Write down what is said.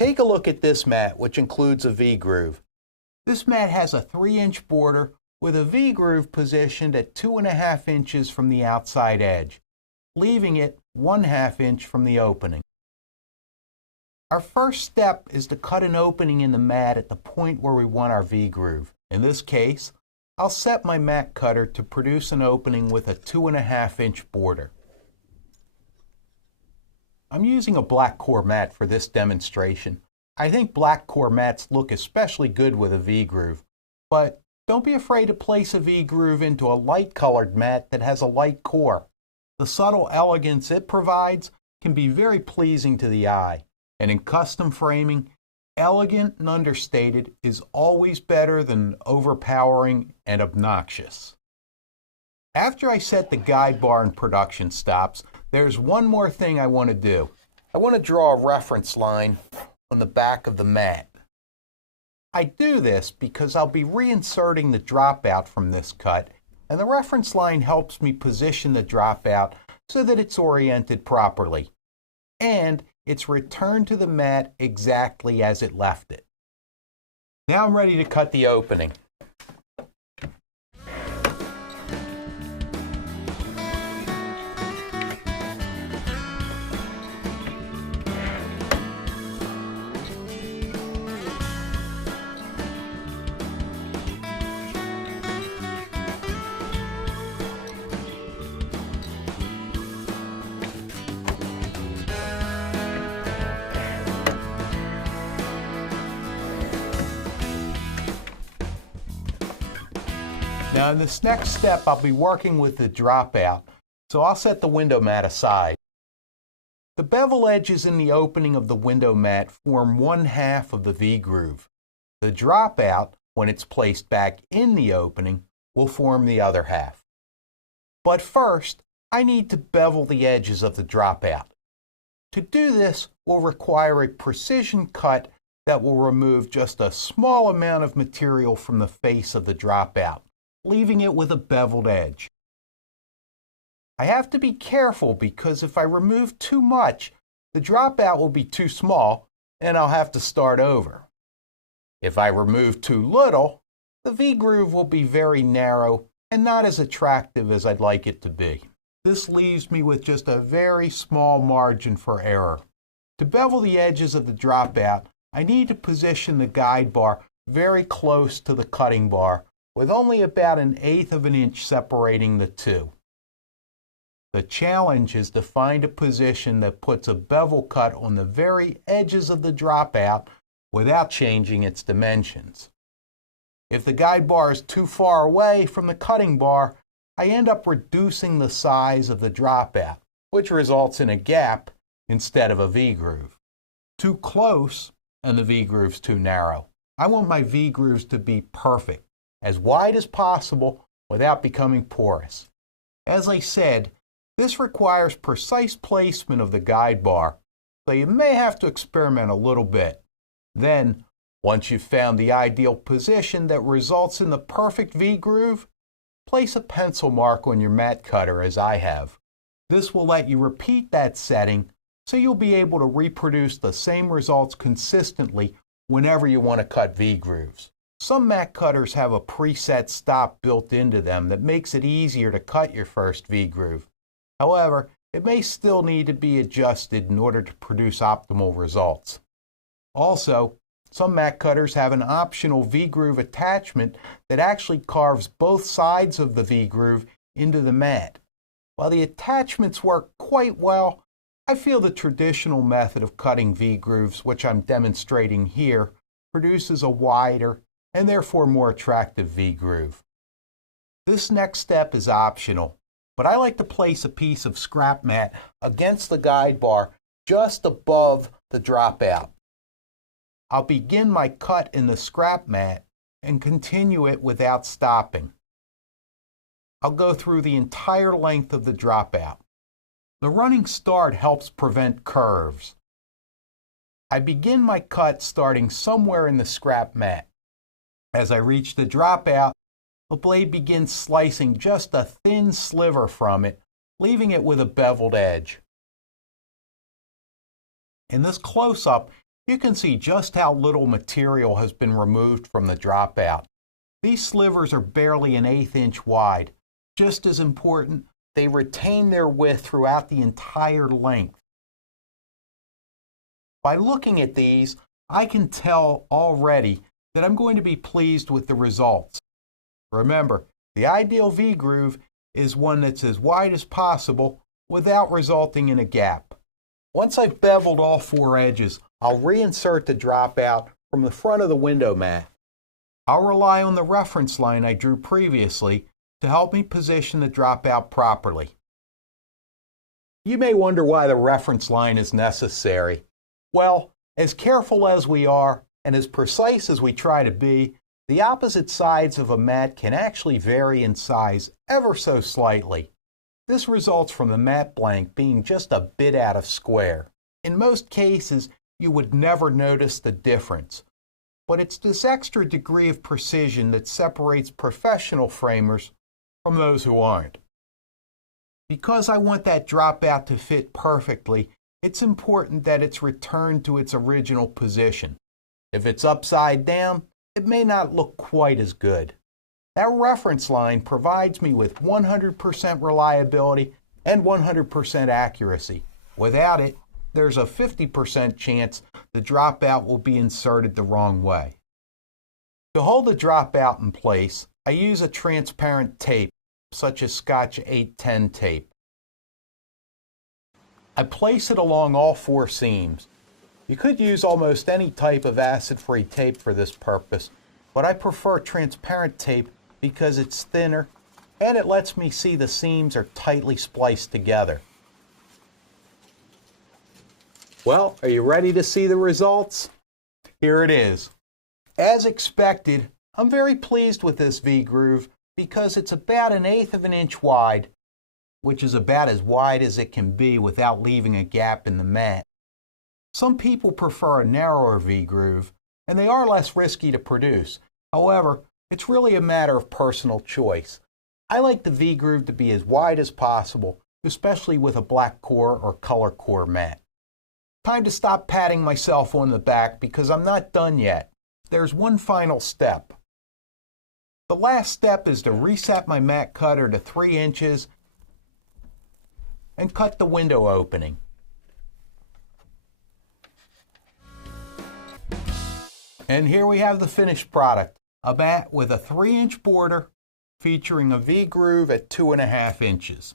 Take a look at this mat, which includes a V-groove. This mat has a 3-inch border with a V-groove positioned at 2.5 inches from the outside edge, leaving it 1/2 inch from the opening. Our first step is to cut an opening in the mat at the point where we want our V-groove. In this case, I'll set my mat cutter to produce an opening with a 2.5 inch border. I'm using a black core mat for this demonstration. I think black core mats look especially good with a V-groove, but don't be afraid to place a V-groove into a light colored mat that has a light core. The subtle elegance it provides can be very pleasing to the eye, and in custom framing, elegant and understated is always better than overpowering and obnoxious. After I set the guide bar and production stops, there's one more thing I want to do. I want to draw a reference line on the back of the mat. I do this because I'll be reinserting the dropout from this cut, and the reference line helps me position the dropout so that it's oriented properly, and it's returned to the mat exactly as it left it. Now I'm ready to cut the opening. Now in this next step, I'll be working with the dropout, so I'll set the window mat aside. The bevel edges in the opening of the window mat form 1/2 of the V-groove. The dropout, when it's placed back in the opening, will form the other half. But first, I need to bevel the edges of the dropout. To do this will require a precision cut that will remove just a small amount of material from the face of the dropout, leaving it with a beveled edge. I have to be careful because if I remove too much, the dropout will be too small and I'll have to start over. If I remove too little, the V-groove will be very narrow and not as attractive as I'd like it to be. This leaves me with just a very small margin for error. To bevel the edges of the dropout, I need to position the guide bar very close to the cutting bar, with only about 1/8 of an inch separating the two. The challenge is to find a position that puts a bevel cut on the very edges of the dropout without changing its dimensions. If the guide bar is too far away from the cutting bar, I end up reducing the size of the dropout, which results in a gap instead of a V-groove. Too close, and the V-groove's too narrow. I want my V-grooves to be perfect, as wide as possible without becoming porous. As I said, this requires precise placement of the guide bar, so you may have to experiment a little bit. Then, once you've found the ideal position that results in the perfect V-groove, place a pencil mark on your mat cutter as I have. This will let you repeat that setting so you'll be able to reproduce the same results consistently whenever you want to cut V-grooves. Some mat cutters have a preset stop built into them that makes it easier to cut your first V-groove. However, it may still need to be adjusted in order to produce optimal results. Also, some mat cutters have an optional V-groove attachment that actually carves both sides of the V-groove into the mat. While the attachments work quite well, I feel the traditional method of cutting V-grooves, which I'm demonstrating here, produces a wider and therefore more attractive V-groove. This next step is optional, but I like to place a piece of scrap mat against the guide bar just above the dropout. I'll begin my cut in the scrap mat and continue it without stopping. I'll go through the entire length of the dropout. The running start helps prevent curves. I begin my cut starting somewhere in the scrap mat. As I reach the dropout, the blade begins slicing just a thin sliver from it, leaving it with a beveled edge. In this close-up, You can see just how little material has been removed from the dropout. These slivers are barely an 1/8 inch wide. Just as important, they retain their width throughout the entire length. By looking at these, I can tell already that I'm going to be pleased with the results. Remember, the ideal V-groove is one that's as wide as possible without resulting in a gap. Once I've beveled all 4 edges, I'll reinsert the dropout from the front of the window mat. I'll rely on the reference line I drew previously to help me position the dropout properly. You may wonder why the reference line is necessary. Well, as careful as we are and as precise as we try to be, the opposite sides of a mat can actually vary in size ever so slightly. This results from the mat blank being just a bit out of square. In most cases, you would never notice the difference, but it's this extra degree of precision that separates professional framers from those who aren't. Because I want that dropout to fit perfectly, it's important that it's returned to its original position. If it's upside down, it may not look quite as good. That reference line provides me with 100% reliability and 100% accuracy. Without it, there's a 50% chance the dropout will be inserted the wrong way. To hold the dropout in place, I use a transparent tape, such as Scotch 810 tape. I place it along all 4 seams. You could use almost any type of acid-free tape for this purpose, but I prefer transparent tape because it's thinner and it lets me see the seams are tightly spliced together. Well, are you ready to see the results? Here it is. As expected, I'm very pleased with this V-groove because it's about an 1/8 of an inch wide, which is about as wide as it can be without leaving a gap in the mat. Some people prefer a narrower V-groove, and they are less risky to produce. However, it's really a matter of personal choice. I like the V-groove to be as wide as possible, especially with a black core or color core mat. Time to stop patting myself on the back because I'm not done yet. There's one final step. The last step is to reset my mat cutter to 3 inches and cut the window opening. And here we have the finished product, a mat with a 3-inch border featuring a V-groove at 2.5 inches.